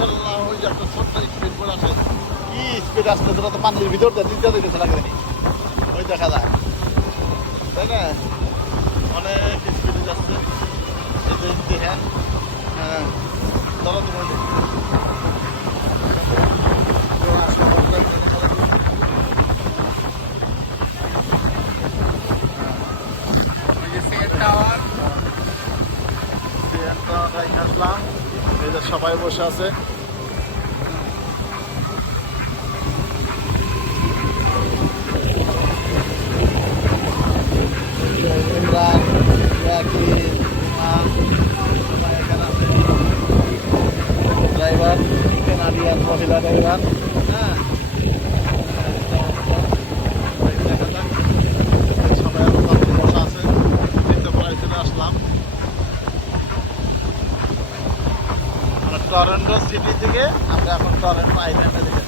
মাশাআল্লাহ, ওই যে একটা ছোট্ট স্পিড বোট আছে, কি স্পিড আসছে, তোরা তো পানির ভিতর দিয়ে দিতে দিতেছে লাগেনি, ওই দেখা যায়, তাই না? অনেক স্পিডে যাচ্ছে এই যে ইমতিহান। হ্যাঁ, চলো তোমার আসলাম, এই যে সবাই বসে আছে। ইমরান, ইয়াকিন, ইমাম, সবাই এখানে আছে। ড্রাইভার কানাডিয়ান মহিলা ড্রাইভার। হ্যাঁ, দেখা যাক, সবাই আরো বসা আছে, চিন্তা করাই চলে আসলাম। টরন্টো সিটি থেকে আমরা এখন টরন্টো আইল্যান্ডে যেতে